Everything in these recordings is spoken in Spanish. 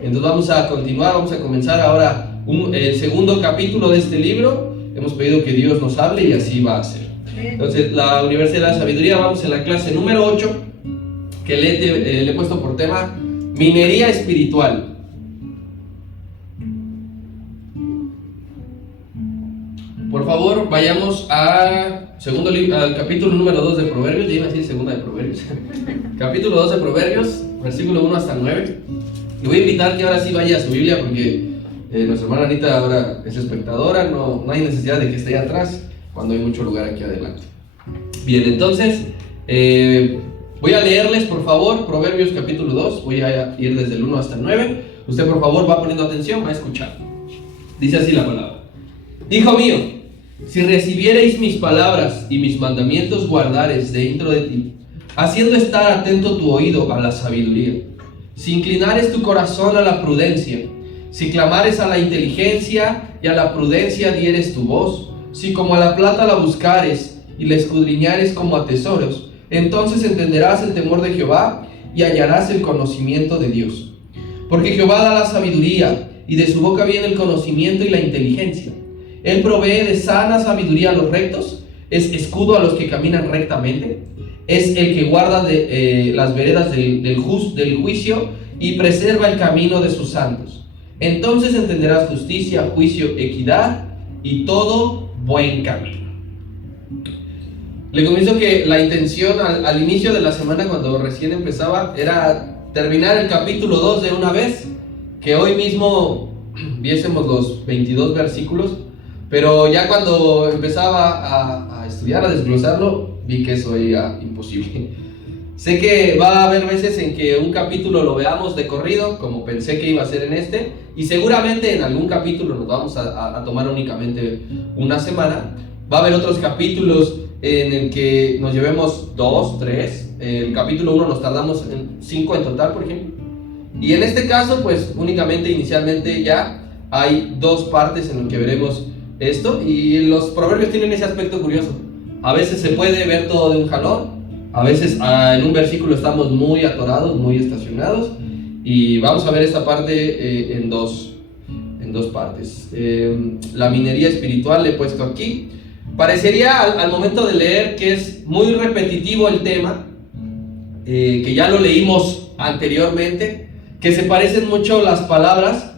Entonces vamos a continuar, vamos a comenzar ahora el segundo capítulo de este libro. Hemos pedido que Dios nos hable y así va a ser. Entonces, la Universidad de la Sabiduría, vamos en la clase número 8, que le he puesto por tema minería espiritual. Por favor, vayamos al capítulo número 2 de Proverbios. Ya iba a decir segunda de Proverbios. Capítulo 2 de Proverbios, versículo 1 hasta el 9. Le voy a invitar que ahora sí vaya a su Biblia porque nuestra hermana Anita ahora es espectadora. No hay necesidad de que esté ahí atrás cuando hay mucho lugar aquí adelante. Bien, entonces voy a leerles, por favor, Proverbios capítulo 2. Voy a ir desde el 1 hasta el 9. Usted, por favor, va poniendo atención, va a escuchar. Dice así la palabra: Hijo mío, si recibiereis mis palabras y mis mandamientos guardares dentro de ti, haciendo estar atento tu oído a la sabiduría, si inclinares tu corazón a la prudencia, si clamares a la inteligencia y a la prudencia dieres tu voz, si como a la plata la buscares y la escudriñares como a tesoros, entonces entenderás el temor de Jehová y hallarás el conocimiento de Dios. Porque Jehová da la sabiduría, y de su boca viene el conocimiento y la inteligencia. Él provee de sana sabiduría a los rectos, es escudo a los que caminan rectamente, es el que guarda las veredas del juicio y preserva el camino de sus santos. Entonces entenderás justicia, juicio, equidad y todo buen camino. Le comienzo que la intención al inicio de la semana, cuando recién empezaba, era terminar el capítulo 2 de una vez, que hoy mismo viésemos los 22 versículos, pero ya cuando empezaba a estudiar, a desglosarlo, vi que eso era imposible. Sé que va a haber veces en que un capítulo lo veamos de corrido, como pensé que iba a ser en este, y seguramente en algún capítulo nos vamos a tomar únicamente una semana. Va a haber otros capítulos en el que nos llevemos 2, 3. El capítulo 1 nos tardamos en 5 en total, por ejemplo. Y en este caso, pues únicamente inicialmente ya hay 2 partes en las que veremos esto. Y los proverbios tienen ese aspecto curioso. A veces se puede ver todo de un jalón, a veces en un versículo estamos muy atorados, muy estacionados. Y vamos a ver esta parte en dos partes. La minería espiritual le he puesto aquí. Parecería al momento de leer que es muy repetitivo el tema, que ya lo leímos anteriormente, que se parecen mucho las palabras,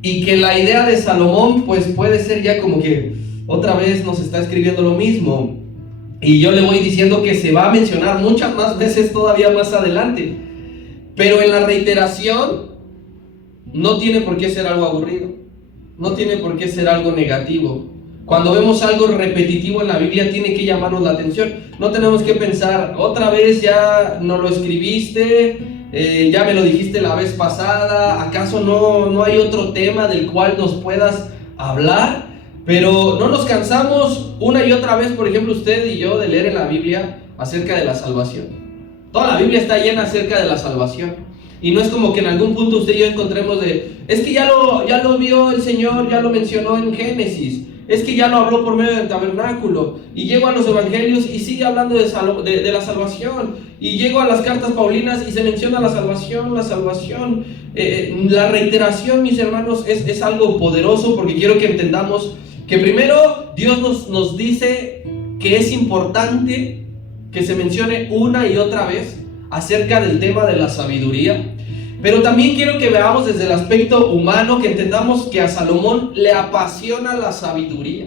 y que la idea de Salomón pues puede ser ya como que otra vez nos está escribiendo lo mismo, y yo le voy diciendo que se va a mencionar muchas más veces todavía más adelante, pero en la reiteración no tiene por qué ser algo aburrido, no tiene por qué ser algo negativo. Cuando vemos algo repetitivo en la Biblia tiene que llamarnos la atención. No tenemos que pensar, otra vez ya no lo escribiste, ya me lo dijiste la vez pasada, ¿acaso no hay otro tema del cual nos puedas hablar? Pero no nos cansamos una y otra vez, por ejemplo usted y yo, de leer en la Biblia acerca de la salvación. Toda la Biblia está llena acerca de la salvación. Y no es como que en algún punto usted y yo encontremos es que ya lo vio el Señor, ya lo mencionó en Génesis, es que ya lo habló por medio del tabernáculo, y llego a los evangelios y sigue hablando de la salvación, y llego a las cartas paulinas y se menciona la salvación. La reiteración, mis hermanos, es algo poderoso, porque quiero que entendamos que primero Dios nos dice que es importante que se mencione una y otra vez acerca del tema de la sabiduría. Pero también quiero que veamos desde el aspecto humano, que entendamos que a Salomón le apasiona la sabiduría,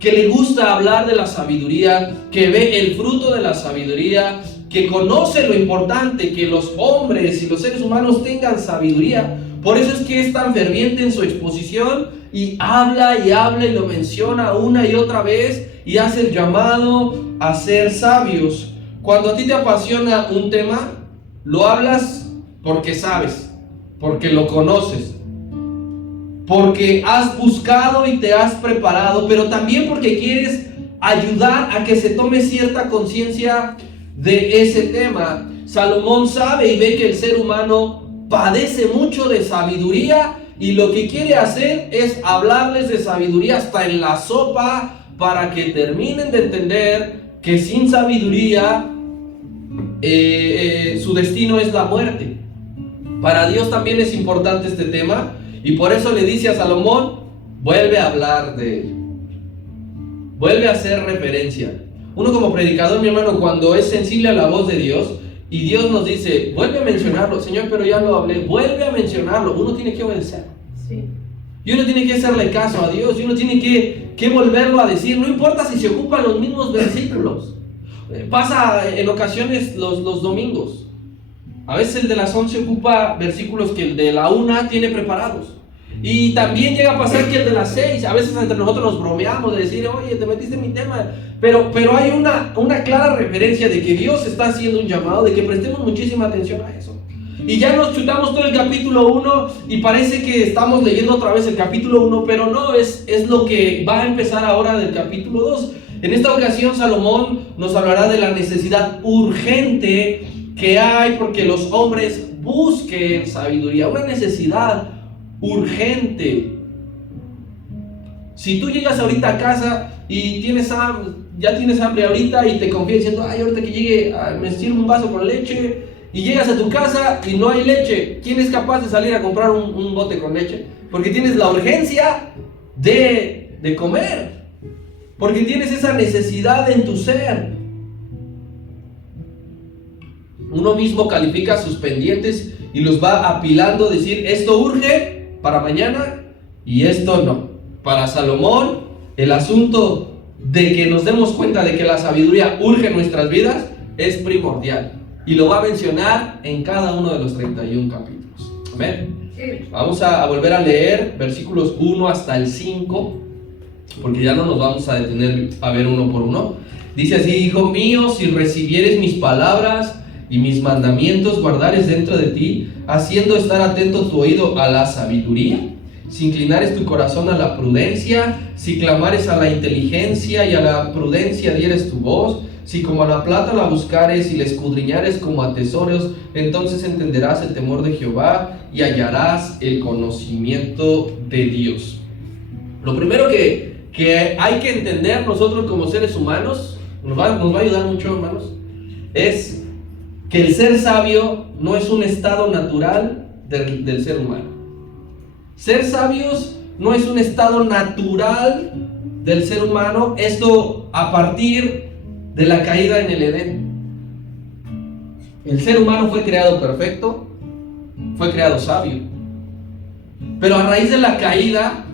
que le gusta hablar de la sabiduría, que ve el fruto de la sabiduría, que conoce lo importante que los hombres y los seres humanos tengan sabiduría. Por eso es que es tan ferviente en su exposición y habla y lo menciona una y otra vez y hace el llamado a ser sabios. Cuando a ti te apasiona un tema, lo hablas porque sabes, porque lo conoces, porque has buscado y te has preparado, pero también porque quieres ayudar a que se tome cierta conciencia de ese tema. Salomón sabe y ve que el ser humano padece mucho de sabiduría, y lo que quiere hacer es hablarles de sabiduría hasta en la sopa, para que terminen de entender que sin sabiduría su destino es la muerte. Para Dios también es importante este tema, y por eso le dice a Salomón, vuelve a hablar de él, vuelve a hacer referencia. Uno como predicador, mi hermano, cuando es sensible a la voz de Dios y Dios nos dice, vuelve a mencionarlo, Señor, pero ya lo hablé, vuelve a mencionarlo, uno tiene que obedecer. Sí. Y uno tiene que hacerle caso a Dios, y uno tiene que volverlo a decir, no importa si se ocupan los mismos versículos. Pasa en ocasiones los domingos. A veces el de las 11 ocupa versículos que el de la 1 tiene preparados. Y también llega a pasar que el de las 6, a veces entre nosotros nos bromeamos de decir, oye, te metiste en mi tema. Pero hay una clara referencia de que Dios está haciendo un llamado, de que prestemos muchísima atención a eso. Y ya nos chutamos todo el capítulo 1 y parece que estamos leyendo otra vez el capítulo 1, pero no, es lo que va a empezar ahora del capítulo 2. En esta ocasión Salomón nos hablará de la necesidad urgente que hay porque los hombres busquen sabiduría, una necesidad urgente. Si tú llegas ahorita a casa y ya tienes hambre ahorita y te confías diciendo, ay, ahorita que llegue me sirvo un vaso con leche, y llegas a tu casa y no hay leche, ¿quién es capaz de salir a comprar un bote con leche? Porque tienes la urgencia de comer, porque tienes esa necesidad en tu ser. Uno mismo califica sus pendientes y los va apilando, decir, esto urge para mañana y esto no. Para Salomón, el asunto de que nos demos cuenta de que la sabiduría urge en nuestras vidas es primordial. Y lo va a mencionar en cada uno de los 31 capítulos. Amén. Vamos a volver a leer versículos 1 hasta el 5, porque ya no nos vamos a detener a ver uno por uno. Dice así, hijo mío, si recibieres mis palabras y mis mandamientos guardares dentro de ti, haciendo estar atento tu oído a la sabiduría, si inclinares tu corazón a la prudencia, si clamares a la inteligencia y a la prudencia dieres tu voz, si como a la plata la buscares y la escudriñares como a tesoros, entonces entenderás el temor de Jehová y hallarás el conocimiento de Dios. Lo primero que hay que entender nosotros como seres humanos, nos va a ayudar mucho, hermanos, es que el ser sabio no es un estado natural del ser humano. Ser sabios no es un estado natural del ser humano, esto a partir de la caída en el Edén. El ser humano fue creado perfecto, fue creado sabio, pero a raíz de la caída,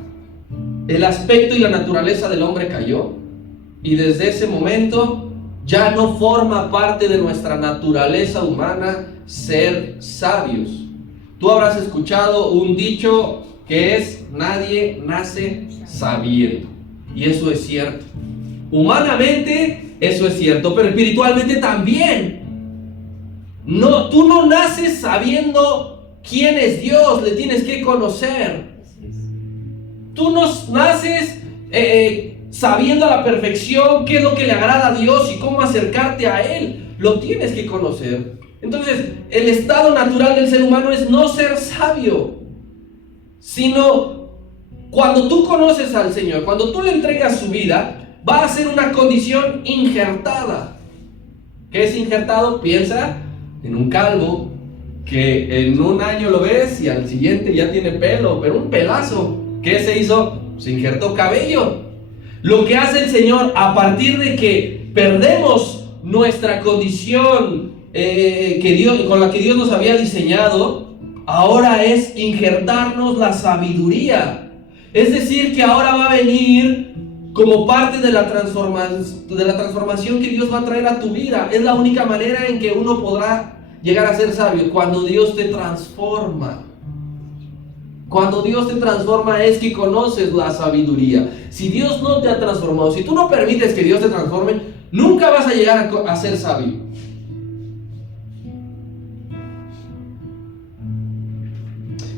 el aspecto y la naturaleza del hombre cayó, y desde ese momento ya no forma parte de nuestra naturaleza humana ser sabios. Tú habrás escuchado un dicho que es, nadie nace sabiendo, y eso es cierto. Humanamente eso es cierto, pero espiritualmente también. No, tú no naces sabiendo quién es Dios, le tienes que conocer. Tú no naces sabiendo a la perfección qué es lo que le agrada a Dios y cómo acercarte a Él. Lo tienes que conocer. Entonces, el estado natural del ser humano es no ser sabio, sino cuando tú conoces al Señor, cuando tú le entregas su vida, va a ser una condición injertada. ¿Qué es injertado? Piensa en un calvo que en un año lo ves y al siguiente ya tiene pelo, pero un pedazo. ¿Qué se hizo? Se injertó cabello. Lo que hace el Señor a partir de que perdemos nuestra condición con la que Dios nos había diseñado, ahora es injertarnos la sabiduría. Es decir, que ahora va a venir como parte de la transformación que Dios va a traer a tu vida. Es la única manera en que uno podrá llegar a ser sabio, cuando Dios te transforma. Cuando Dios te transforma es que conoces la sabiduría. Si Dios no te ha transformado, si tú no permites que Dios te transforme, nunca vas a llegar a ser sabio.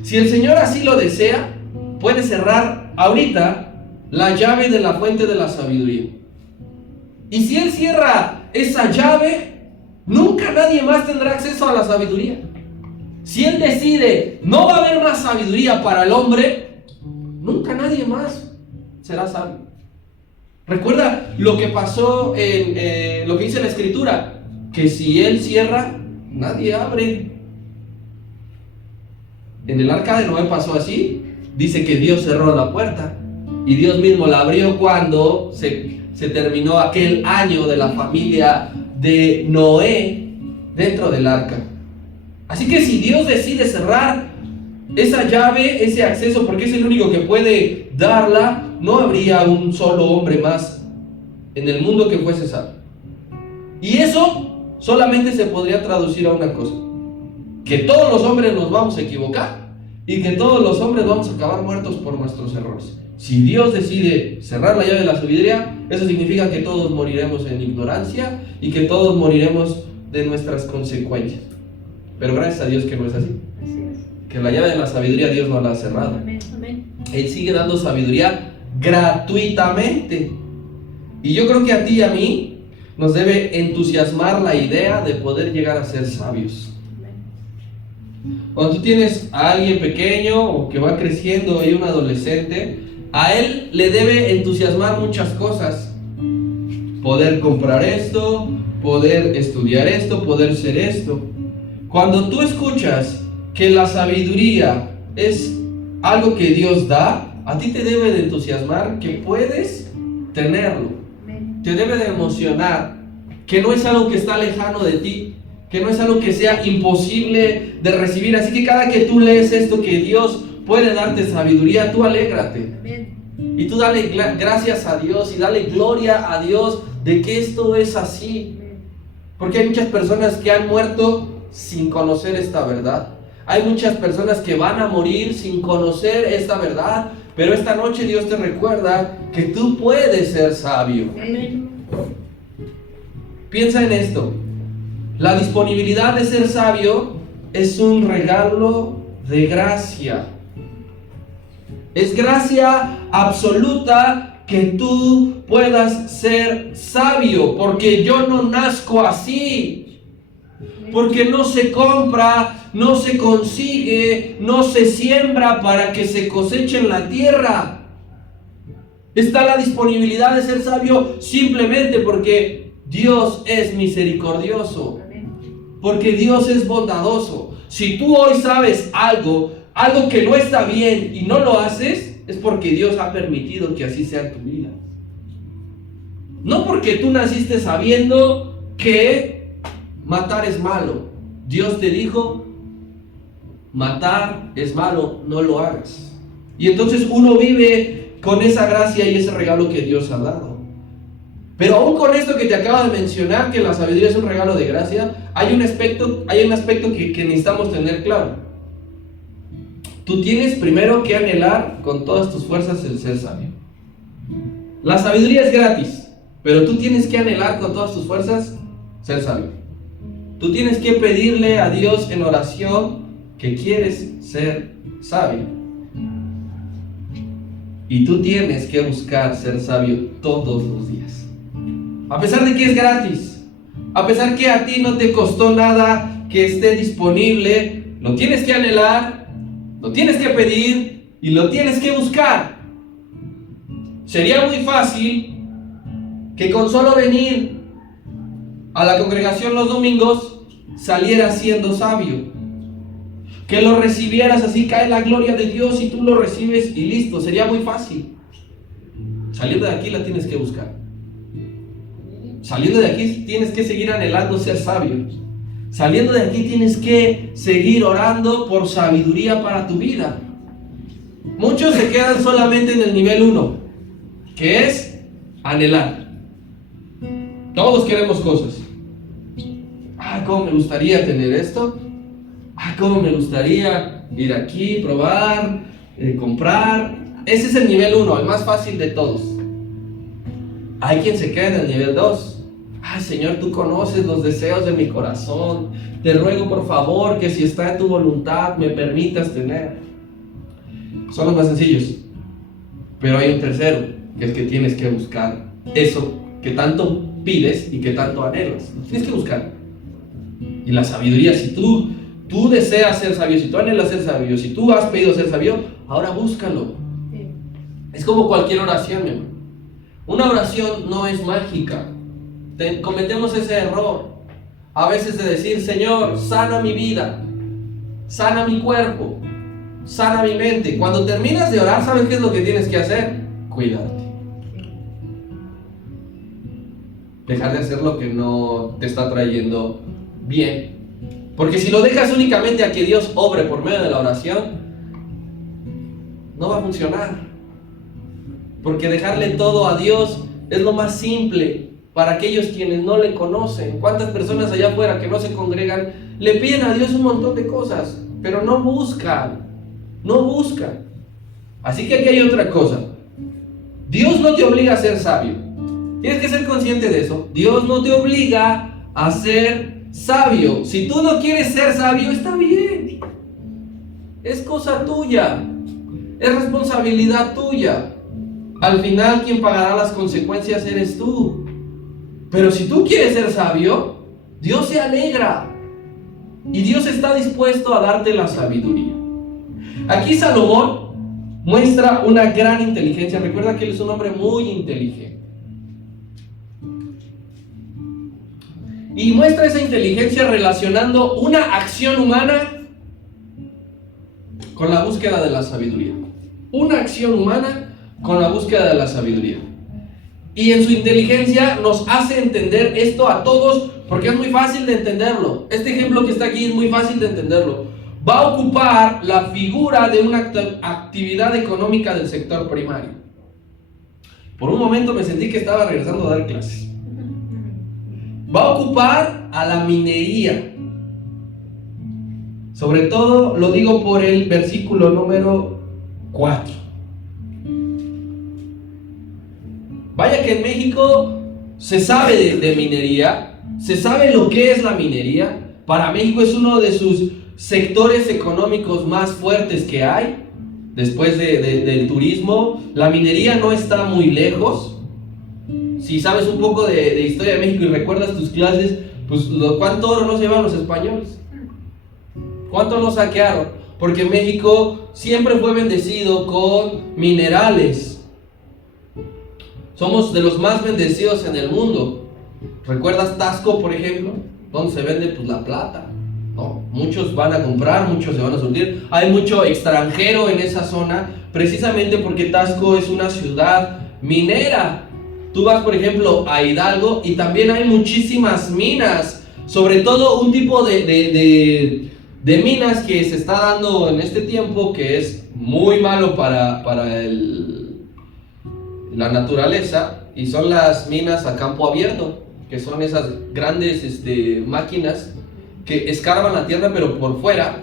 Si el Señor así lo desea, puede cerrar ahorita la llave de la fuente de la sabiduría. Y si Él cierra esa llave, nunca nadie más tendrá acceso a la sabiduría. Si Él decide, no va a haber más sabiduría para el hombre, nunca nadie más será sabio. Recuerda lo que pasó lo que dice la Escritura. que si Él cierra, nadie abre. En el arca de Noé pasó así. Dice que Dios cerró la puerta y Dios mismo la abrió cuando se terminó aquel año de la familia de Noé dentro del arca. Así que si Dios decide cerrar esa llave, ese acceso, porque es el único que puede darla, no habría un solo hombre más en el mundo que fuese salvo. Y eso solamente se podría traducir a una cosa: que todos los hombres nos vamos a equivocar y que todos los hombres vamos a acabar muertos por nuestros errores. Si Dios decide cerrar la llave de la sabiduría, eso significa que todos moriremos en ignorancia y que todos moriremos de nuestras consecuencias. Pero gracias a Dios que no es así. Así es. Que la llave de la sabiduría Dios no la ha cerrado. Amén. Amén. Él sigue dando sabiduría gratuitamente. Y yo creo que a ti y a mí nos debe entusiasmar la idea de poder llegar a ser sabios. Cuando tú tienes a alguien pequeño o que va creciendo y un adolescente, a él le debe entusiasmar muchas cosas. Poder comprar esto, poder estudiar esto, poder ser esto. Cuando tú escuchas que la sabiduría es algo que Dios da, a ti te debe de entusiasmar que puedes tenerlo. Te debe de emocionar que no es algo que está lejano de ti, que no es algo que sea imposible de recibir. Así que cada que tú lees esto, que Dios puede darte sabiduría, tú alégrate. Amén. Y tú dale gracias a Dios y dale gloria a Dios de que esto es así. Porque hay muchas personas que han muerto sin conocer esta verdad. Hay muchas personas que van a morir sin conocer esta verdad. Pero esta noche Dios te recuerda que tú puedes ser sabio. Amén. Piensa en esto. La disponibilidad de ser sabio es un regalo de gracia. Es gracia absoluta que tú puedas ser sabio, porque yo no nazco así. Porque no se compra, no se consigue, no se siembra para que se coseche en la tierra. Está la disponibilidad de ser sabio simplemente porque Dios es misericordioso. Porque Dios es bondadoso. Si tú hoy sabes algo que no está bien y no lo haces, es porque Dios ha permitido que así sea en tu vida. No porque tú naciste sabiendo que matar es malo. Dios te dijo, matar es malo, no lo hagas. Y entonces uno vive con esa gracia y ese regalo que Dios ha dado. Pero aún con esto que te acabo de mencionar, que la sabiduría es un regalo de gracia, hay un aspecto que necesitamos tener claro. Tú tienes primero que anhelar con todas tus fuerzas el ser sabio. La sabiduría es gratis, pero tú tienes que anhelar con todas tus fuerzas ser sabio. Tú tienes que pedirle a Dios en oración que quieres ser sabio. Y tú tienes que buscar ser sabio todos los días. A pesar de que es gratis, a pesar que a ti no te costó nada que esté disponible, lo tienes que anhelar, lo tienes que pedir y lo tienes que buscar. Sería muy fácil que con solo venir a la congregación los domingos salieras siendo sabio. Que lo recibieras así, cae la gloria de Dios y tú lo recibes y listo, sería muy fácil. Saliendo de aquí la tienes que buscar. Saliendo de aquí tienes que seguir anhelando ser sabio. Saliendo de aquí tienes que seguir orando por sabiduría para tu vida. Muchos se quedan solamente en el nivel 1, que es anhelar. Todos queremos cosas. ¿Cómo me gustaría tener esto? ¿Cómo me gustaría ir aquí, probar, comprar? Ese es el nivel 1, el más fácil de todos. Hay quien se queda en el nivel 2. Señor, tú conoces los deseos de mi corazón. Te ruego por favor que si está en tu voluntad me permitas tener. Son los más sencillos. Pero hay un tercero, que es que tienes que buscar eso que tanto pides y que tanto anhelas. Tienes que buscar. Y la sabiduría, si tú deseas ser sabio, si tú anhelas ser sabio, si tú has pedido ser sabio, ahora búscalo. Es como cualquier oración, mi hermano. Una oración no es mágica. Cometemos ese error. a veces de decir, Señor, sana mi vida, sana mi cuerpo, sana mi mente. Cuando terminas de orar, ¿sabes qué es lo que tienes que hacer? Cuidarte. Dejar de hacer lo que no te está trayendo bien. Porque si lo dejas únicamente a que Dios obre por medio de la oración, no va a funcionar. Porque dejarle todo a Dios es lo más simple para aquellos quienes no le conocen. ¿Cuántas personas allá afuera que no se congregan le piden a Dios un montón de cosas, pero no buscan? No buscan. Así que aquí hay otra cosa. Dios no te obliga a ser sabio. Tienes que ser consciente de eso. Dios no te obliga a ser sabio. Si tú no quieres ser sabio, está bien. Es cosa tuya. Es responsabilidad tuya. Al final, quien pagará las consecuencias eres tú. Pero si tú quieres ser sabio, Dios se alegra. Y Dios está dispuesto a darte la sabiduría. Aquí Salomón muestra una gran inteligencia. Recuerda que él es un hombre muy inteligente. Y muestra esa inteligencia relacionando una acción humana con la búsqueda de la sabiduría. Una acción humana con la búsqueda de la sabiduría. Y en su inteligencia nos hace entender esto a todos porque es muy fácil de entenderlo. Este ejemplo que está aquí es muy fácil de entenderlo. Va a ocupar la figura de una actividad económica del sector primario. Por un momento me sentí que estaba regresando a dar clases. Va a ocupar a la minería. Sobre todo lo digo por el versículo número 4. Vaya que en México se sabe de minería, se sabe lo que es la minería. Para México es uno de sus sectores económicos más fuertes que hay. Después del turismo, la minería no está muy lejos. Si sabes un poco de historia de México y recuerdas tus clases, pues ¿cuánto oro no se llevaron los españoles? ¿Cuánto nos saquearon? Porque México siempre fue bendecido con minerales. Somos de los más bendecidos en el mundo. ¿Recuerdas Tasco, por ejemplo? ¿Dónde se vende? Pues la plata, ¿no? Muchos van a comprar, muchos se van a surtir. Hay mucho extranjero en esa zona, precisamente porque Tasco es una ciudad minera. Tú vas, por ejemplo, a Hidalgo y también hay muchísimas minas. Sobre todo un tipo de minas que se está dando en este tiempo que es muy malo para la naturaleza, y son las minas a campo abierto, que son esas grandes máquinas que escarban la tierra pero por fuera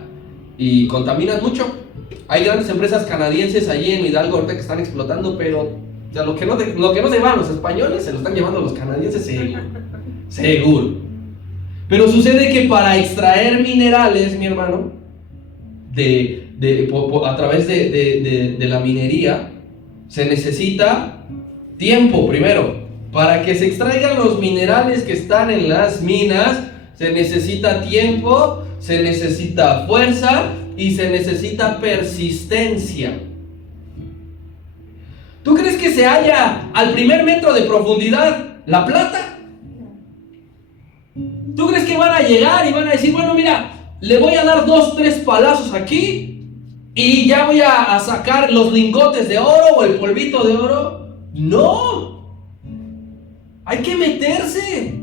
y contaminan mucho. Hay grandes empresas canadienses allí en Hidalgo ahorita que están explotando, pero o sea, lo que no se llevan los españoles se lo están llevando los canadienses seguro. Pero sucede que para extraer minerales, mi hermano, a través de la minería, se necesita tiempo primero. Para que se extraigan los minerales que están en las minas, se necesita tiempo, se necesita fuerza y se necesita persistencia. ¿Tú crees que se halla al primer metro de profundidad la plata? ¿Tú crees que van a llegar y van a decir, bueno, mira, le voy a dar 2, 3 palazos aquí y ya voy a sacar los lingotes de oro o el polvito de oro? No. Hay que meterse.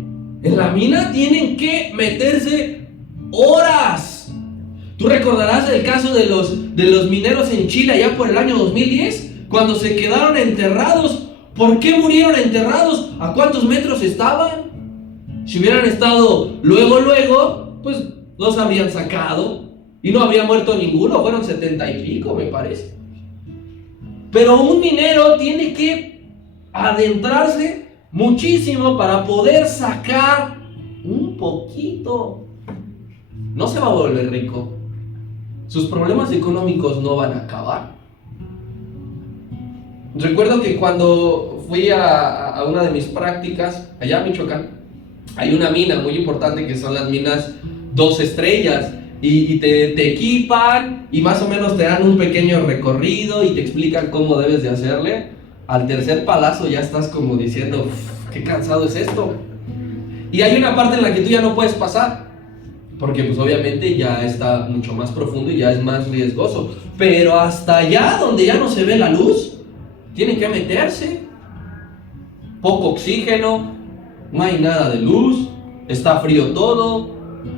En la mina tienen que meterse horas. Tú recordarás el caso de los mineros en Chile allá por el año 2010, cuando se quedaron enterrados. ¿Por qué murieron enterrados? ¿A cuántos metros estaban? Si hubieran estado luego, pues los habrían sacado y no habría muerto ninguno. Fueron 70 y pico, me parece. Pero un minero tiene que adentrarse muchísimo para poder sacar un poquito. No se va a volver rico. Sus problemas económicos no van a acabar. Recuerdo que cuando fui a una de mis prácticas allá en Michoacán, hay una mina muy importante que son las minas 2 estrellas, y te equipan y más o menos te dan un pequeño recorrido y te explican cómo debes de hacerle. Al tercer palazo ya estás como diciendo, qué cansado es esto. Y hay una parte en la que tú ya no puedes pasar, porque pues obviamente ya está mucho más profundo y ya es más riesgoso. Pero hasta allá donde ya no se ve la luz, tienen que meterse. Poco oxígeno, no hay nada de luz, está frío todo,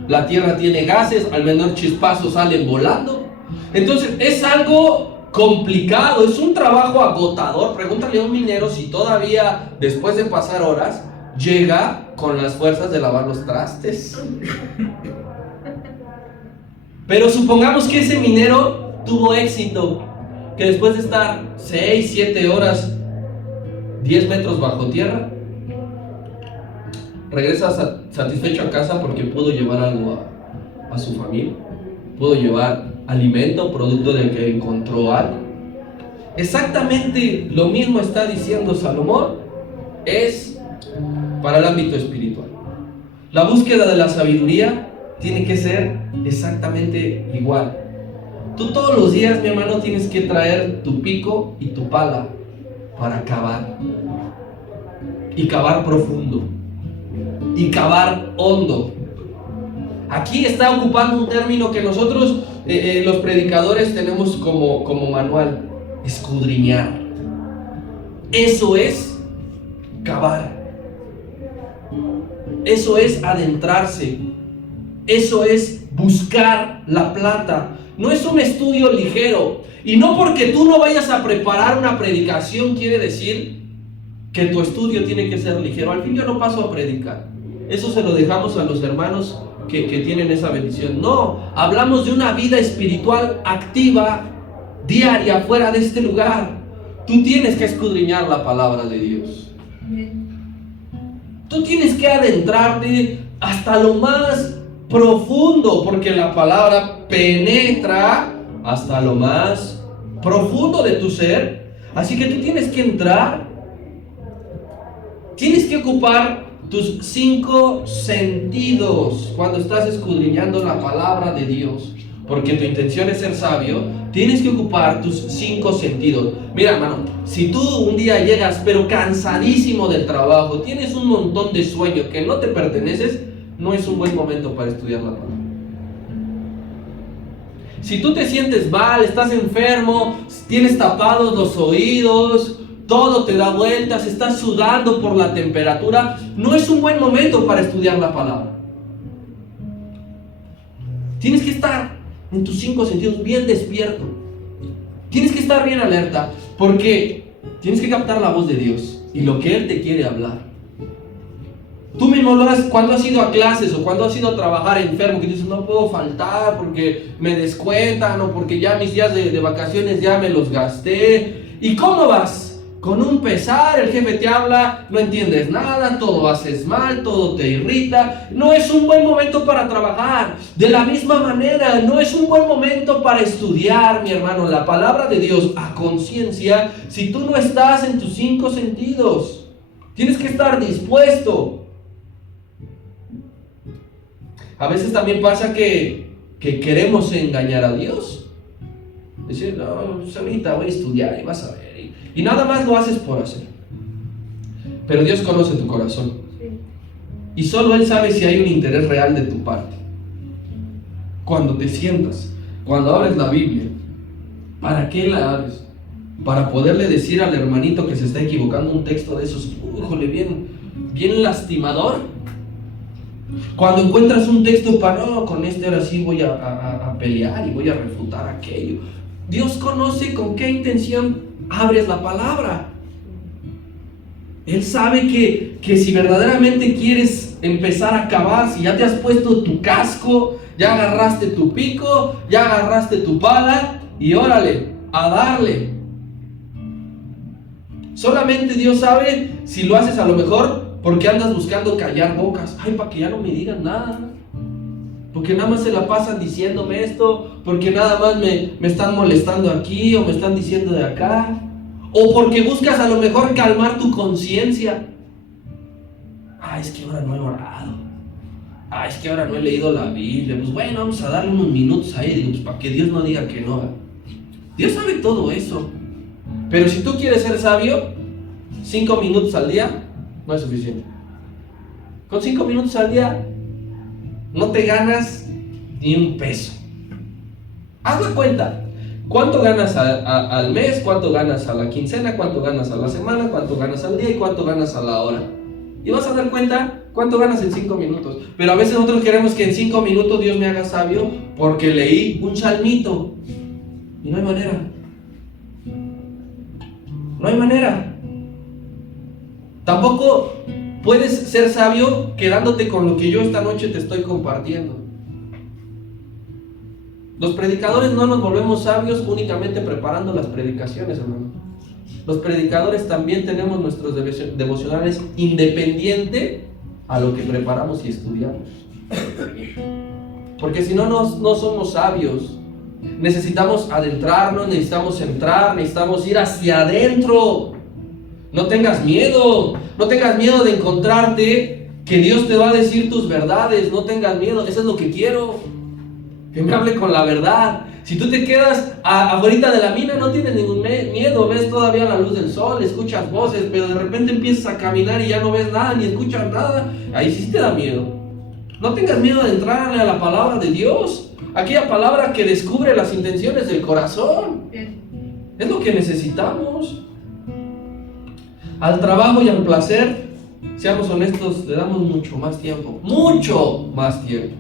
la tierra tiene gases, al menor chispazo salen volando. Entonces es algo complicado, es un trabajo agotador. Pregúntale a un minero si todavía después de pasar horas llega con las fuerzas de lavar los trastes. Pero supongamos que ese minero tuvo éxito, que después de estar 6, 7 horas, 10 metros bajo tierra, regresa satisfecho a casa porque pudo llevar algo a su familia, pudo llevar alimento, producto del que encontró algo. Exactamente lo mismo está diciendo Salomón, es para el ámbito espiritual. La búsqueda de la sabiduría tiene que ser exactamente igual. Tú todos los días, mi hermano, tienes que traer tu pico y tu pala para cavar. Y cavar profundo. Y cavar hondo. Aquí está ocupando un término que nosotros, los predicadores, tenemos como manual: escudriñar. Eso es cavar. Eso es adentrarse. Eso es buscar la plata. No es un estudio ligero. Y no porque tú no vayas a preparar una predicación quiere decir que tu estudio tiene que ser ligero. Al fin yo no paso a predicar. Eso se lo dejamos a los hermanos que tienen esa bendición. No, hablamos de una vida espiritual activa, diaria, fuera de este lugar. Tú tienes que escudriñar la palabra de Dios. Tú tienes que adentrarte hasta lo más profundo, porque la palabra penetra hasta lo más profundo de tu ser. Así que tú tienes que entrar, tienes que ocupar tus 5 sentidos cuando estás escudriñando la palabra de Dios, porque tu intención es ser sabio. Tienes que ocupar tus 5 sentidos. Mira, hermano, si tú un día llegas pero cansadísimo del trabajo, tienes un montón de sueño que no te perteneces, no es un buen momento para estudiar la palabra. Si tú te sientes mal, estás enfermo, tienes tapados los oídos, todo te da vueltas, estás sudando por la temperatura, no es un buen momento para estudiar la palabra. Tienes que estar en tus 5 sentidos bien despierto. Tienes que estar bien alerta, porque tienes que captar la voz de Dios y lo que Él te quiere hablar. Tú mismo lo haces cuando has ido a clases o cuando has ido a trabajar enfermo, que dices: no puedo faltar porque me descuentan o porque ya mis días de vacaciones ya me los gasté. ¿Y cómo vas? Con un pesar, el jefe te habla, no entiendes nada, todo haces mal, todo te irrita. No es un buen momento para trabajar. De la misma manera, no es un buen momento para estudiar, mi hermano, la palabra de Dios a conciencia, si tú no estás en tus 5 sentidos. Tienes que estar dispuesto. A veces también pasa que queremos engañar a Dios. Decir: no, pues ahorita voy a estudiar y vas a ver. Y nada más lo haces por hacer. Pero Dios conoce tu corazón. Y solo Él sabe si hay un interés real de tu parte. Cuando te sientas, cuando abres la Biblia, ¿para qué la abres? Para poderle decir al hermanito que se está equivocando un texto de esos, híjole, bien lastimador. Cuando encuentras un texto para: no, con este ahora sí voy a pelear y voy a refutar aquello. Dios conoce con qué intención abres la palabra. Él sabe que si verdaderamente quieres empezar a cavar, si ya te has puesto tu casco, ya agarraste tu pico, ya agarraste tu pala y órale, a darle. Solamente Dios sabe si lo haces a lo mejor porque andas buscando callar bocas. Ay, para que ya no me digan nada. Porque nada más se la pasan diciéndome esto, porque nada más me están molestando aquí o me están diciendo de acá. O porque buscas a lo mejor calmar tu conciencia. Es que ahora no he orado. Es que ahora no he leído la Biblia. Pues bueno, vamos a darle unos minutos ahí, digo, pues para que Dios no diga que no. Dios sabe todo eso. Pero si tú quieres ser sabio, 5 minutos al día no es suficiente. Con 5 minutos al día no te ganas ni un peso. Haz la cuenta. ¿Cuánto ganas al mes? ¿Cuánto ganas a la quincena? ¿Cuánto ganas a la semana? ¿Cuánto ganas al día? ¿Y cuánto ganas a la hora? Y vas a dar cuenta cuánto ganas en 5 minutos. Pero a veces nosotros queremos que en 5 minutos Dios me haga sabio porque leí un salmito. Y no hay manera. No hay manera. Tampoco puedes ser sabio quedándote con lo que yo esta noche te estoy compartiendo. Los predicadores no nos volvemos sabios únicamente preparando las predicaciones, hermano. Los predicadores también tenemos nuestros devocionales independiente a lo que preparamos y estudiamos. Porque si no, no somos sabios. Necesitamos adentrarnos, necesitamos entrar, necesitamos ir hacia adentro. No tengas miedo de encontrarte que Dios te va a decir tus verdades. No tengas miedo, eso es lo que quiero. Que me hable con la verdad. Si tú te quedas afuera de la mina, no tienes ningún miedo. Ves todavía la luz del sol, escuchas voces, pero de repente empiezas a caminar y ya no ves nada, ni escuchas nada. Ahí sí te da miedo. No tengas miedo de entrarle a la palabra de Dios. Aquella palabra que descubre las intenciones del corazón. Es lo que necesitamos. Al trabajo y al placer, seamos honestos, le damos mucho más tiempo. Mucho más tiempo.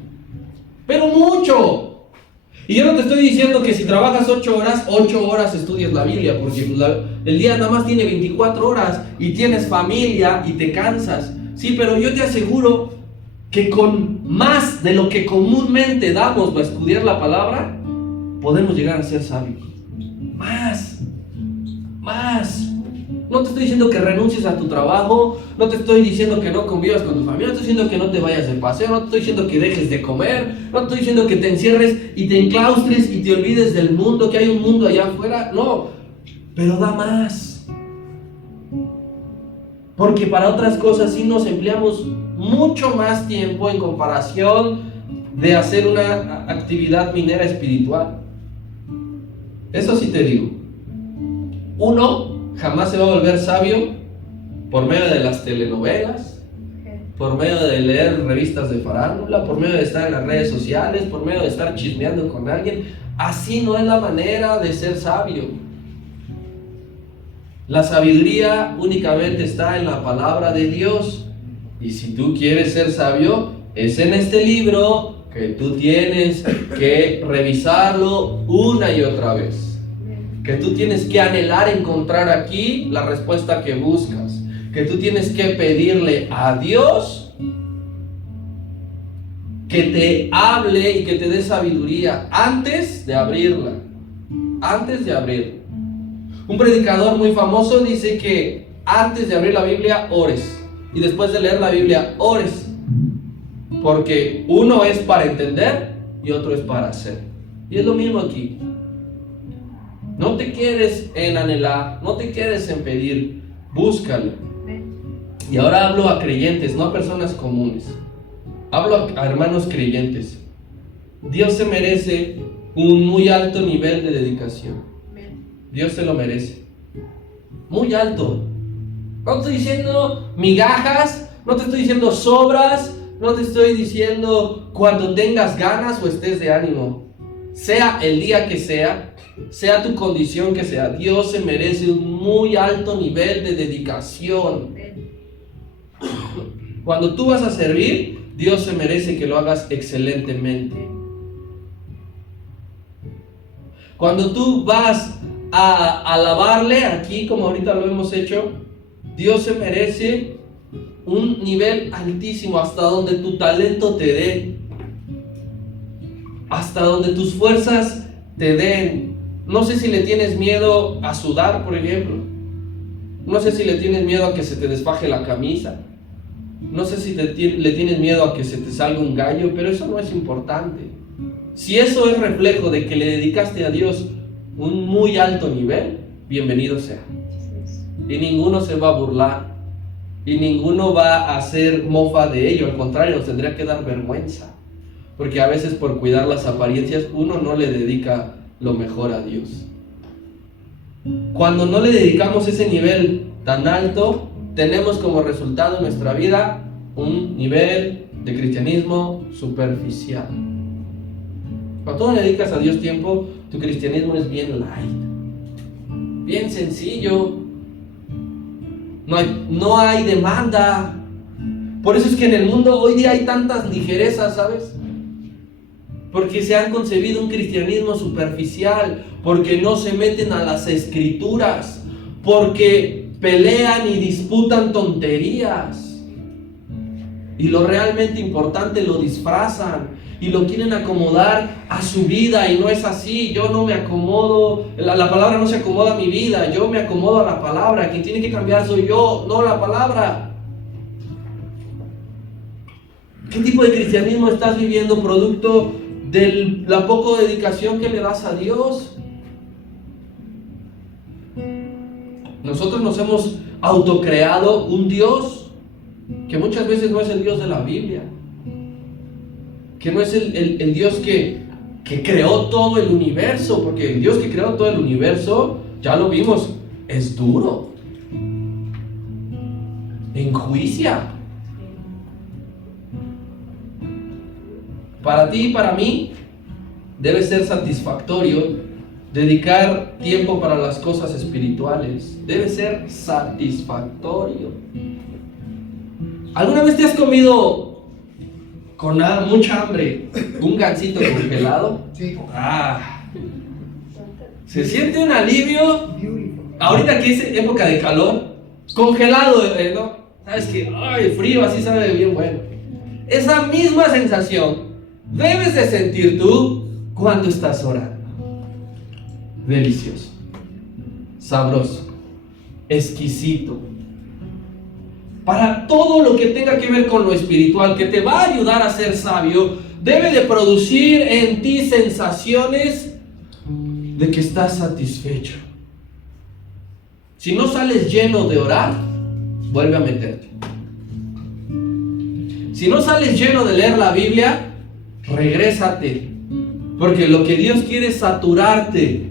Pero mucho. Y yo no te estoy diciendo que si trabajas 8 horas estudies la Biblia, porque el día nada más tiene 24 horas y tienes familia y te cansas. Sí, pero yo te aseguro que con más de lo que comúnmente damos para estudiar la palabra, podemos llegar a ser sabios. Más. No te estoy diciendo que renuncies a tu trabajo, no te estoy diciendo que no convivas con tu familia, no te estoy diciendo que no te vayas de paseo, no te estoy diciendo que dejes de comer, no te estoy diciendo que te encierres y te enclaustres y te olvides del mundo, que hay un mundo allá afuera. No, pero da más. Porque para otras cosas sí nos empleamos mucho más tiempo en comparación de hacer una actividad minera espiritual. Eso sí te digo. Uno jamás se va a volver sabio por medio de las telenovelas, por medio de leer revistas de farándula, por medio de estar en las redes sociales, por medio de estar chismeando con alguien. Así no es la manera de ser sabio. La sabiduría únicamente está en la palabra de Dios. Y si tú quieres ser sabio, es en este libro que tú tienes que revisarlo una y otra vez. Que tú tienes que anhelar encontrar aquí la respuesta que buscas. Que tú tienes que pedirle a Dios que te hable y que te dé sabiduría antes de abrirla. Antes de abrirla. Un predicador muy famoso dice que antes de abrir la Biblia ores. Y después de leer la Biblia ores. Porque uno es para entender y otro es para hacer. Y es lo mismo aquí. No te quedes en anhelar, no te quedes en pedir, búscalo. Y ahora hablo a creyentes, no a personas comunes. Hablo a hermanos creyentes. Dios se merece un muy alto nivel de dedicación. Dios se lo merece. Muy alto. No te estoy diciendo migajas, no te estoy diciendo sobras, no te estoy diciendo cuando tengas ganas o estés de ánimo. Sea el día que sea tu condición que sea, Dios se merece un muy alto nivel de dedicación. Cuando tú vas a servir, Dios se merece que lo hagas excelentemente. Cuando tú vas a alabarle aquí, como ahorita lo hemos hecho, Dios se merece un nivel altísimo, hasta donde tu talento te dé, hasta donde tus fuerzas te den. No sé si le tienes miedo a sudar, por ejemplo. No sé si le tienes miedo a que se te desfaje la camisa. No sé si le tienes miedo a que se te salga un gallo, pero eso no es importante. Si eso es reflejo de que le dedicaste a Dios un muy alto nivel, bienvenido sea. Y ninguno se va a burlar. Y ninguno va a hacer mofa de ello. Al contrario, nos tendría que dar vergüenza. Porque a veces por cuidar las apariencias uno no le dedica lo mejor a Dios. Cuando no le dedicamos ese nivel tan alto, tenemos como resultado en nuestra vida un nivel de cristianismo superficial. Cuando tú le dedicas a Dios tiempo, tu cristianismo es bien light, bien sencillo. No hay demanda. Por eso es que en el mundo hoy día hay tantas ligerezas, ¿sabes? Porque se han concebido un cristianismo superficial, porque no se meten a las escrituras, porque pelean y disputan tonterías. Y lo realmente importante lo disfrazan y lo quieren acomodar a su vida, y no es así. Yo no me acomodo, la palabra no se acomoda a mi vida, yo me acomodo a la palabra. Quien tiene que cambiar soy yo, no la palabra. ¿Qué tipo de cristianismo estás viviendo producto de la poca dedicación que le das a Dios? Nosotros nos hemos autocreado un Dios que muchas veces no es el Dios de la Biblia, que no es el Dios que creó todo el universo, porque el Dios que creó todo el universo, ya lo vimos, es duro, enjuicia. Para ti y para mí debe ser satisfactorio dedicar tiempo para las cosas espirituales. Debe ser satisfactorio. ¿Alguna vez te has comido con mucha hambre un gansito congelado? Sí. Se siente un alivio. Ahorita que es época de calor, congelado, ¿no? Sabes que, ay, frío, así sabe bien bueno. Esa misma sensación debes de sentir tú cuando estás orando. Delicioso, sabroso, exquisito. Para todo lo que tenga que ver con lo espiritual, que te va a ayudar a ser sabio, debe de producir en ti sensaciones de que estás satisfecho. Si no sales lleno de orar, vuelve a meterte. Si no sales lleno de leer la Biblia, regrésate, porque lo que Dios quiere es saturarte,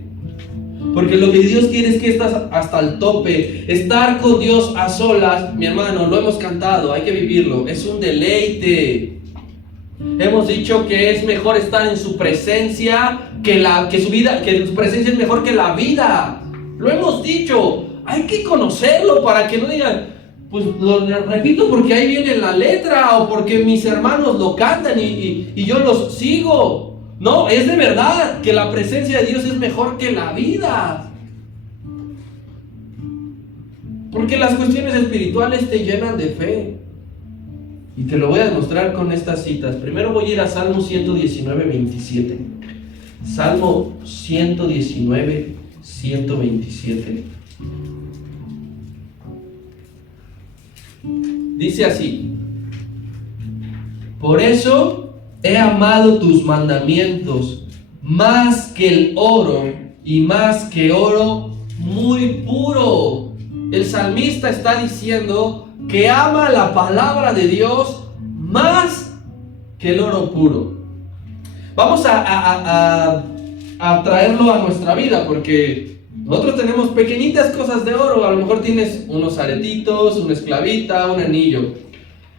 porque lo que Dios quiere es que estás hasta el tope. Estar con Dios a solas, mi hermano, lo hemos cantado, hay que vivirlo, es un deleite. Hemos dicho que es mejor estar en su presencia que su presencia es mejor que la vida. Lo hemos dicho, hay que conocerlo para que no digan, pues lo repito porque ahí viene la letra, o porque mis hermanos lo cantan y yo los sigo. No, es de verdad que la presencia de Dios es mejor que la vida. Porque las cuestiones espirituales te llenan de fe. Y te lo voy a demostrar con estas citas. Primero voy a ir a Salmo 119, 27. Salmo 119, 127. Dice así: por eso he amado tus mandamientos más que el oro, y más que oro muy puro. El salmista está diciendo que ama la palabra de Dios más que el oro puro. Vamos a traerlo a nuestra vida, porque nosotros tenemos pequeñitas cosas de oro. A lo mejor tienes unos aretitos, una esclavita, un anillo,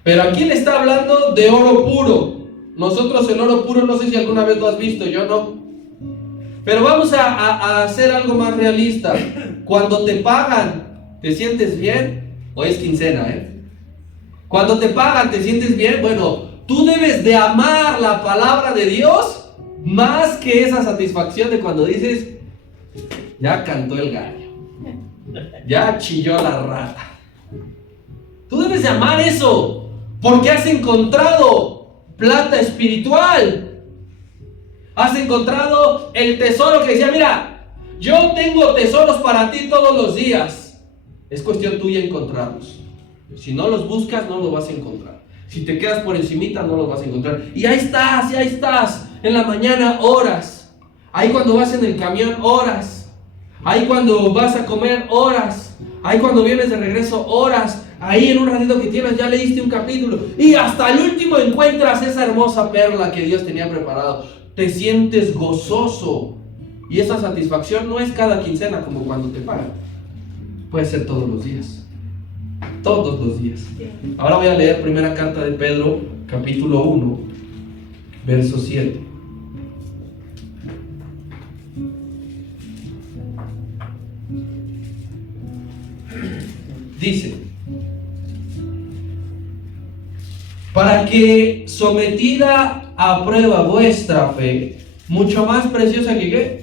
pero aquí le está hablando de oro puro. Nosotros el oro puro, no sé si alguna vez lo has visto, yo no. Pero vamos a hacer algo más realista. Cuando te pagan, ¿te sientes bien? Hoy es quincena, Cuando te pagan, ¿te sientes bien? Bueno, tú debes de amar la palabra de Dios más que esa satisfacción de cuando dices, ya cantó el gallo, ya chilló la rata. Tú debes de amar eso, porque has encontrado plata espiritual. Has encontrado el tesoro que decía, mira, yo tengo tesoros para ti todos los días. Es cuestión tuya encontrarlos. Si no los buscas, no los vas a encontrar. Si te quedas por encimita, no los vas a encontrar. Y ahí estás. En la mañana oras. Ahí cuando vas en el camión oras. Ahí cuando vas a comer oras. Ahí cuando vienes de regreso oras. Ahí en un ratito que tienes ya leíste un capítulo. Y hasta el último encuentras esa hermosa perla que Dios tenía preparado. Te sientes gozoso. Y esa satisfacción no es cada quincena como cuando te pagan. Puede ser todos los días. todos los días. Ahora voy a leer primera carta de Pedro, capítulo 1, verso 7. Dice: para que sometida a prueba vuestra fe, mucho más preciosa que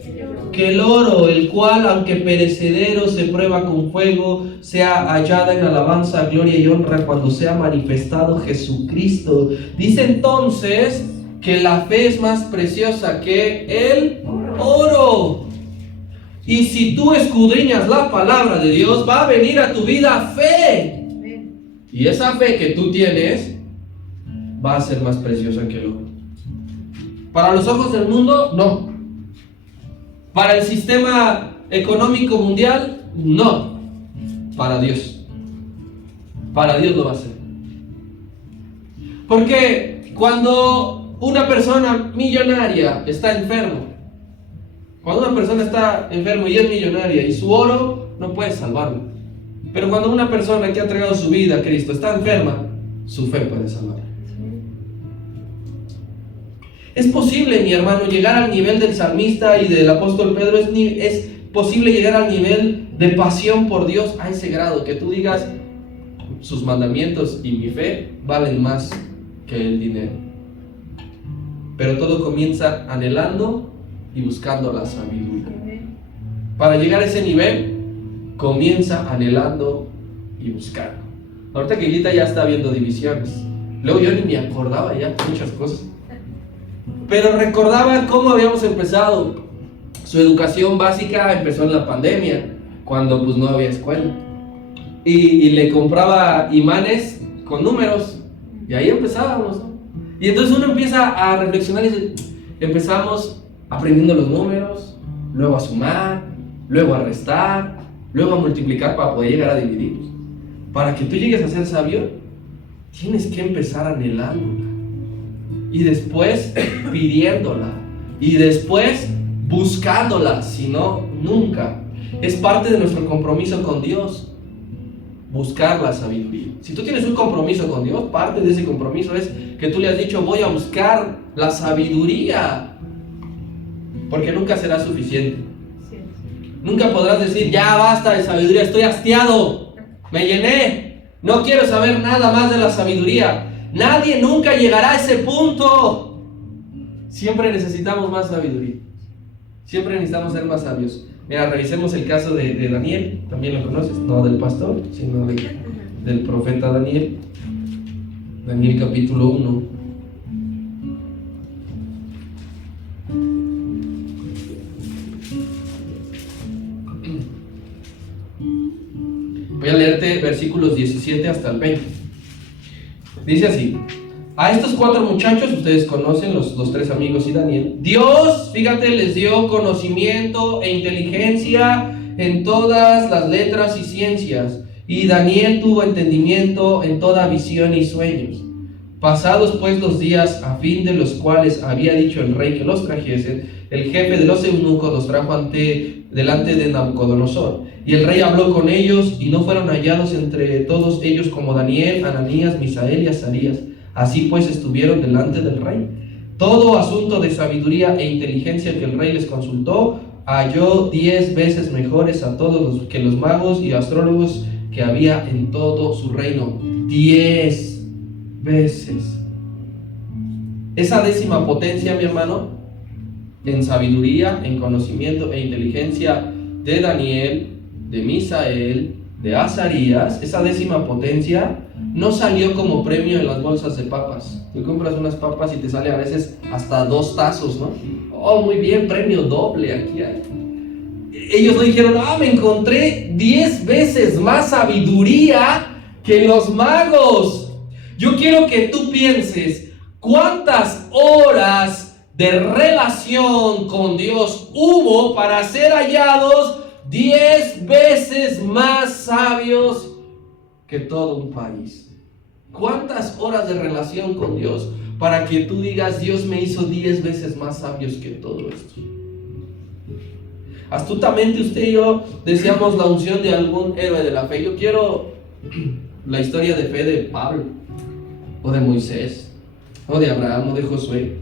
el oro, el cual, aunque perecedero, se prueba con fuego, sea hallada en alabanza, gloria y honra cuando sea manifestado Jesucristo. Dice entonces que la fe es más preciosa que el oro. Y si tú escudriñas la palabra de Dios, va a venir a tu vida fe. Y esa fe que tú tienes va a ser más preciosa que el oro. Para los ojos del mundo, no. Para el sistema económico mundial, no. Para Dios. Para Dios lo va a ser. Porque cuando una persona millonaria está enfermo, cuando una persona está enfermo y es millonaria y su oro no puede salvarlo. Pero cuando una persona que ha entregado su vida a Cristo está enferma, su fe puede salvarlo. Es posible, mi hermano, llegar al nivel del salmista y del apóstol Pedro. Es posible llegar al nivel de pasión por Dios a ese grado que tú digas: sus mandamientos y mi fe valen más que el dinero. Pero todo comienza anhelando y buscando la sabiduría. Para llegar a ese nivel, comienza anhelando y buscando. Ahorita que Guita ya está viendo divisiones. Luego yo ni me acordaba ya muchas cosas. Pero recordaba cómo habíamos empezado. Su educación básica empezó en la pandemia, cuando pues no había escuela. Y le compraba imanes con números. Y ahí empezábamos, ¿no? Y entonces uno empieza a reflexionar y dice, empezamos aprendiendo los números, luego a sumar, luego a restar, luego a multiplicar para poder llegar a dividir. Para que tú llegues a ser sabio, tienes que empezar anhelándola. Y después pidiéndola. Y después buscándola. Si no, nunca. Es parte de nuestro compromiso con Dios, buscar la sabiduría. Si tú tienes un compromiso con Dios, parte de ese compromiso es que tú le has dicho: voy a buscar la sabiduría. Porque nunca será suficiente. Nunca podrás decir: ya basta de sabiduría, estoy hastiado, me llené, no quiero saber nada más de la sabiduría. Nadie nunca llegará a ese punto. Siempre necesitamos más sabiduría. Siempre necesitamos ser más sabios. Mira, revisemos el caso de Daniel. También lo conoces, no del pastor, sino del profeta Daniel. Daniel capítulo 1. Voy a leerte versículos 17 hasta el 20. Dice así: a estos 4 muchachos, ustedes conocen, los 3 amigos y Daniel, Dios, fíjate, les dio conocimiento e inteligencia en todas las letras y ciencias. Y Daniel tuvo entendimiento en toda visión y sueños. Pasados pues los días, a fin de los cuales había dicho el rey que los trajesen, el jefe de los eunucos los trajo delante de Nabucodonosor. Y el rey habló con ellos, y no fueron hallados entre todos ellos como Daniel, Ananías, Misael y Azarías. Así pues estuvieron delante del rey. Todo asunto de sabiduría e inteligencia que el rey les consultó, halló 10 veces mejores a todos que los magos y astrólogos que había en todo su reino. 10 veces. Esa 10ª potencia, mi hermano, en sabiduría, en conocimiento e inteligencia de Daniel, de Misael, de Azarías, esa 10ª potencia no salió como premio en las bolsas de papas. Tú compras unas papas y te sale a veces hasta 2 tazos, ¿no? Oh, muy bien, premio doble, aquí hay. Ellos no dijeron: me encontré 10 veces más sabiduría que los magos. Yo quiero que tú pienses cuántas horas de relación con Dios hubo para ser hallados 10 veces más sabios que todo un país. ¿Cuántas horas de relación con Dios para que tú digas: Dios me hizo 10 veces más sabios que todo esto? Astutamente usted y yo deseamos la unción de algún héroe de la fe. Yo quiero la historia de fe de Pablo, o de Moisés, o de Abraham, o de Josué,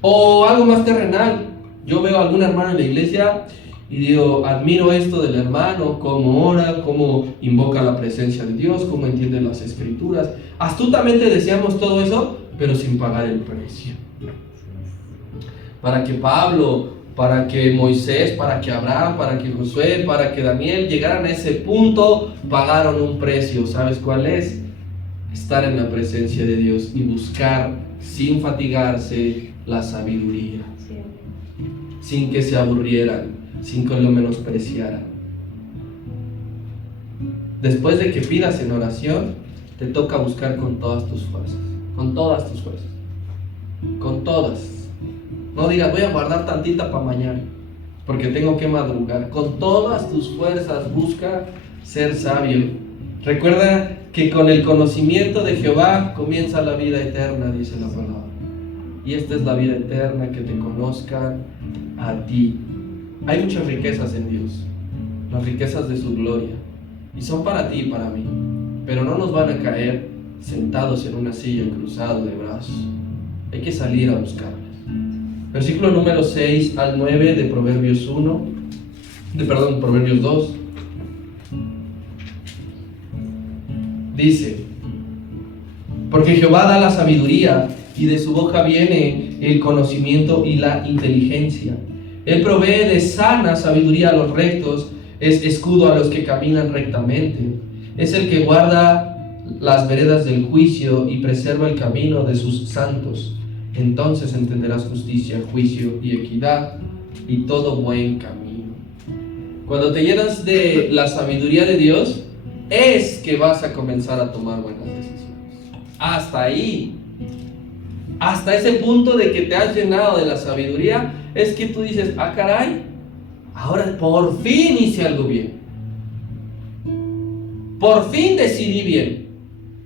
o algo más terrenal. Yo veo a algún hermano en la iglesia y digo, admiro esto del hermano, cómo ora, cómo invoca la presencia de Dios, cómo entiende las escrituras. Astutamente deseamos todo eso, pero sin pagar el precio. Para que Pablo, para que Moisés, para que Abraham, para que Josué, para que Daniel llegaran a ese punto, pagaron un precio. ¿Sabes cuál es? Estar en la presencia de Dios y buscar sin fatigarse la sabiduría, sin que se aburrieran, sin que lo menospreciaran. Después de que pidas en oración, te toca buscar con todas tus fuerzas, con todas tus fuerzas, con todas. No digas, voy a guardar tantita para mañana, porque tengo que madrugar. Con todas tus fuerzas busca ser sabio. Recuerda que con el conocimiento de Jehová comienza la vida eterna, dice la palabra. Y esta es la vida eterna, que te conozcan a ti. Hay muchas riquezas en Dios, las riquezas de su gloria, y son para ti y para mí, pero no nos van a caer sentados en una silla cruzado de brazos. Hay que salir a buscarlas. Versículo número 6 al 9 de Proverbios 2. Dice: porque Jehová da la sabiduría, y de su boca viene el conocimiento y la inteligencia. Él provee de sana sabiduría a los rectos, es escudo a los que caminan rectamente. Es el que guarda las veredas del juicio y preserva el camino de sus santos. Entonces entenderás justicia, juicio y equidad y todo buen camino. Cuando te llenas de la sabiduría de Dios, es que vas a comenzar a tomar buenas decisiones. Hasta ahí, hasta ese punto de que te has llenado de la sabiduría, es que tú dices, ah caray, ahora por fin hice algo bien. Por fin decidí bien,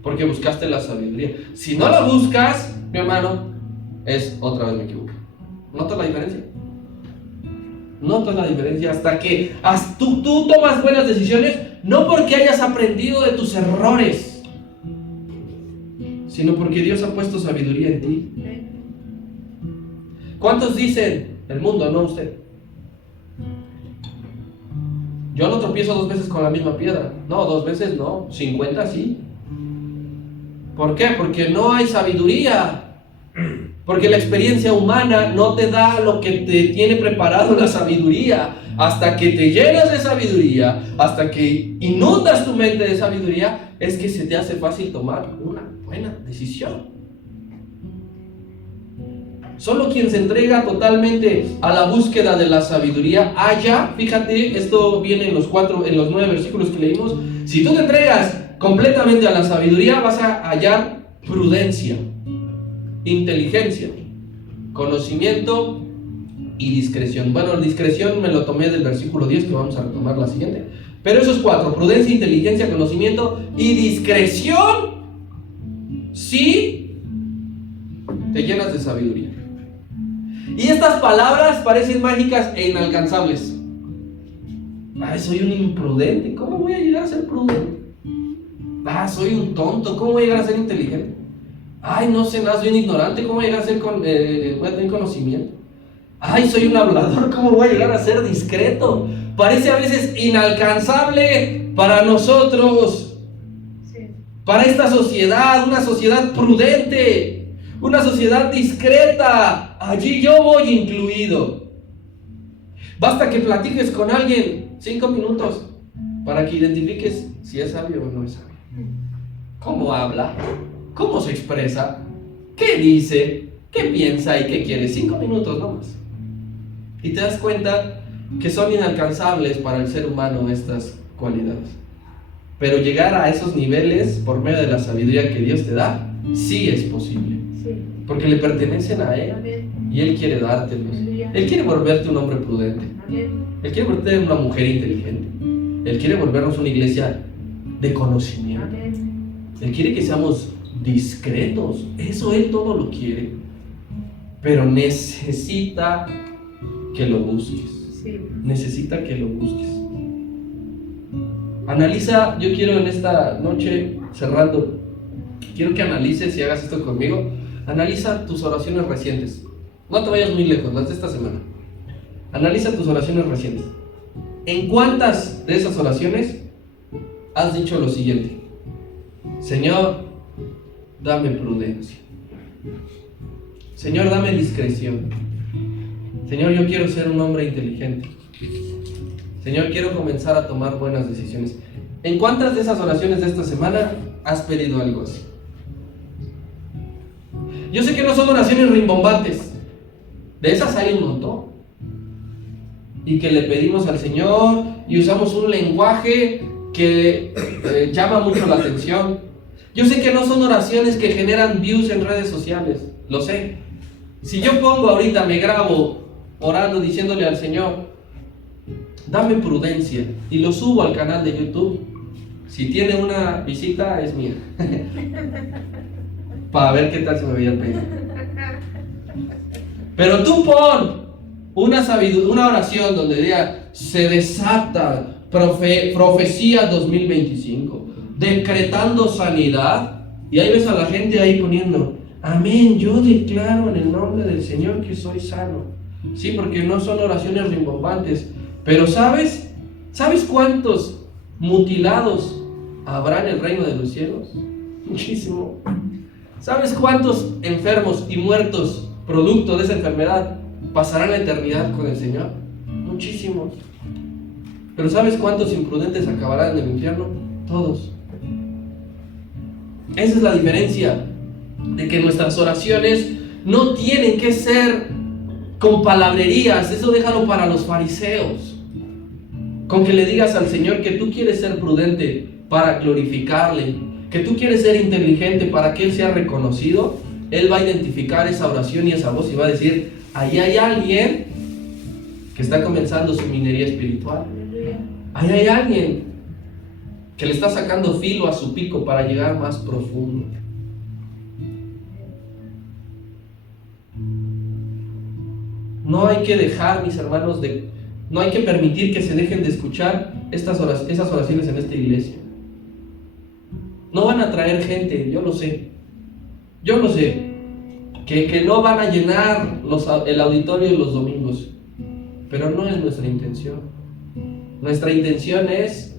porque buscaste la sabiduría. Si no la buscas, mi hermano, es otra vez me equivoco. ¿Notas la diferencia? Notas la diferencia hasta que tú tomas buenas decisiones, no porque hayas aprendido de tus errores, sino porque Dios ha puesto sabiduría en ti. ¿Cuántos dicen? El mundo, no usted. Yo no tropiezo 2 veces con la misma piedra. No, 2 veces no, 50 sí. ¿Por qué? Porque no hay sabiduría. Porque la experiencia humana no te da lo que te tiene preparado la sabiduría. Hasta que te llenas de sabiduría, hasta que inundas tu mente de sabiduría, es que se te hace fácil tomar una buena decisión. Solo quien se entrega totalmente a la búsqueda de la sabiduría halla. Fíjate, esto viene en los 9 versículos que leímos. Si tú te entregas completamente a la sabiduría, vas a hallar prudencia, inteligencia, conocimiento y discreción. Bueno, discreción me lo tomé del versículo 10, que vamos a retomar la siguiente. Pero esos 4, prudencia, inteligencia, conocimiento y discreción, si te llenas de sabiduría. Y estas palabras parecen mágicas e inalcanzables. Ay, soy un imprudente, ¿cómo voy a llegar a ser prudente? Soy un tonto, ¿cómo voy a llegar a ser inteligente? Ay, no sé nada, soy un ignorante, ¿cómo voy a llegar a ser voy a tener conocimiento? Ay, soy un hablador, ¿cómo voy a llegar a ser discreto? Parece a veces inalcanzable para nosotros, sí. Para esta sociedad, una sociedad prudente, una sociedad discreta. Allí yo voy incluido. Basta que platiques con alguien 5 minutos para que identifiques si es sabio o no es sabio. ¿Cómo habla? ¿Cómo se expresa? ¿Qué dice? ¿Qué piensa y qué quiere? 5 minutos nomás. Y te das cuenta que son inalcanzables para el ser humano estas cualidades. Pero llegar a esos niveles por medio de la sabiduría que Dios te da, sí es posible. Sí. Porque le pertenecen a Él. Amén. Y Él quiere dártelos. Él quiere volverte un hombre prudente. Amén. Él quiere volverte una mujer inteligente. Él quiere volvernos una iglesia de conocimiento. Amén. Él quiere que seamos discretos. Eso Él todo lo quiere. Pero necesita que lo busques. Sí. Necesita que lo busques. Analiza, yo quiero en esta noche, cerrando, quiero que analices y hagas esto conmigo. Analiza tus oraciones recientes. No te vayas muy lejos, las de esta semana. Analiza tus oraciones recientes. ¿En cuántas de esas oraciones has dicho lo siguiente? Señor, dame prudencia. Señor, dame discreción. Señor, yo quiero ser un hombre inteligente. Señor, quiero comenzar a tomar buenas decisiones. ¿En cuántas de esas oraciones de esta semana has pedido algo así? Yo sé que no son oraciones rimbombantes. De esas hay un montón. Y que le pedimos al Señor y usamos un lenguaje que llama mucho la atención. Yo sé que no son oraciones que generan views en redes sociales. Lo sé. Si yo pongo ahorita, me grabo orando, diciéndole al Señor, dame prudencia, y lo subo al canal de YouTube, si tiene una visita es mía. Para ver qué tal se me veía el pelo. Pero tú pon una oración donde diga, se desata profecía 2025, decretando sanidad, y ahí ves a la gente ahí poniendo, amén, yo declaro en el nombre del Señor que soy sano. Sí, porque no son oraciones rimbombantes. Pero ¿sabes cuántos mutilados habrá en el reino de los cielos? Muchísimo. ¿Sabes cuántos enfermos y muertos producto de esa enfermedad pasarán la eternidad con el Señor? Muchísimos. Pero ¿sabes cuántos imprudentes acabarán en el infierno? Todos. Esa es la diferencia, de que nuestras oraciones no tienen que ser con palabrerías. Eso déjalo para los fariseos. Con que le digas al Señor que tú quieres ser prudente para glorificarle, que tú quieres ser inteligente para que Él sea reconocido, Él va a identificar esa oración y esa voz y va a decir, ahí hay alguien que está comenzando su minería espiritual. Ahí hay alguien que le está sacando filo a su pico para llegar más profundo. No hay que dejar, mis hermanos, no hay que permitir que se dejen de escuchar esas oraciones en esta iglesia. No van a traer gente, yo lo sé, que no van a llenar el auditorio los domingos, pero no es nuestra intención. Nuestra intención es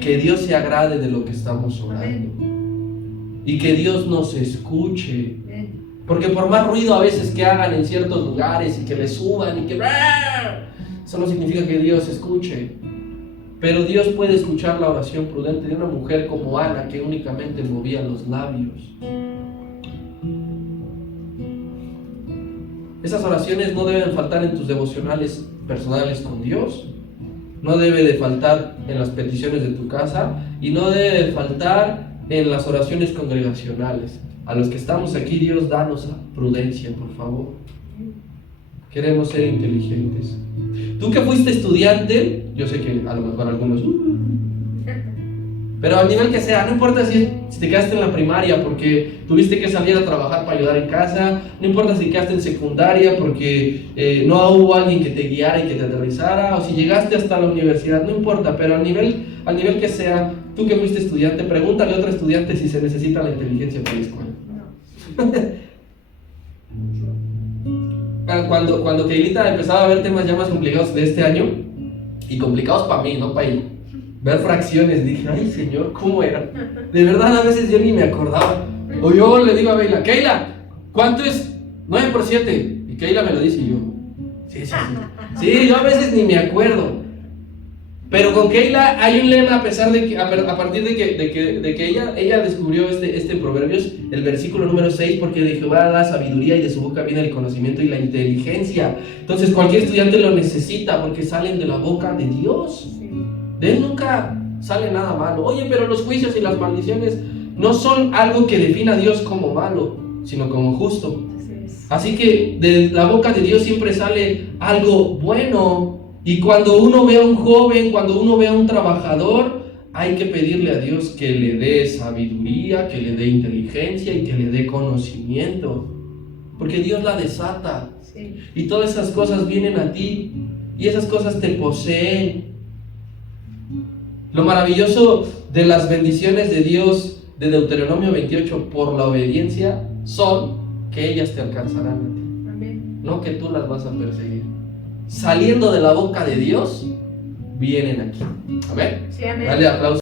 que Dios se agrade de lo que estamos orando y que Dios nos escuche. Porque por más ruido a veces que hagan en ciertos lugares y que le suban y que eso no significa que Dios escuche. Pero Dios puede escuchar la oración prudente de una mujer como Ana, que únicamente movía los labios. Esas oraciones no deben faltar en tus devocionales personales con Dios, no debe de faltar en las peticiones de tu casa y no debe de faltar en las oraciones congregacionales. A los que estamos aquí, Dios, danos prudencia, por favor. Queremos ser inteligentes. Tú que fuiste estudiante, yo sé que a lo mejor algunos, pero al nivel que sea, no importa si te quedaste en la primaria porque tuviste que salir a trabajar para ayudar en casa, no importa si quedaste en secundaria porque no hubo alguien que te guiara y que te aterrizara, o si llegaste hasta la universidad, no importa, pero al nivel que sea, tú que fuiste estudiante, pregúntale a otro estudiante si se necesita la inteligencia para la escuela. Cuando Keilita empezaba a ver temas ya más complicados de este año, y complicados para mí, no para ella, ver fracciones, dije, ay Señor, ¿cómo era? De verdad a veces yo ni me acordaba. O yo le digo a Keila, Keila, ¿cuánto es 9 por 7? Y Keila me lo dice y yo, sí, yo a veces ni me acuerdo. Pero con Keila hay un lema, a partir de que ella descubrió este Proverbios, el versículo número 6, porque de Jehová da sabiduría y de su boca viene el conocimiento y la inteligencia. Entonces cualquier estudiante lo necesita porque salen de la boca de Dios. De él nunca sale nada malo. Oye, pero los juicios y las maldiciones no son algo que defina a Dios como malo, sino como justo. Así que de la boca de Dios siempre sale algo bueno. Y cuando uno ve a un joven, cuando uno ve a un trabajador, hay que pedirle a Dios que le dé sabiduría, que le dé inteligencia y que le dé conocimiento. Porque Dios la desata. Sí. Y todas esas cosas vienen a ti y esas cosas te poseen. Lo maravilloso de las bendiciones de Dios de Deuteronomio 28 por la obediencia son que ellas te alcanzarán a ti. Amén. No que tú las vas a perseguir. Saliendo de la boca de Dios, vienen aquí. Amén. Sí, amén. Dale aplauso.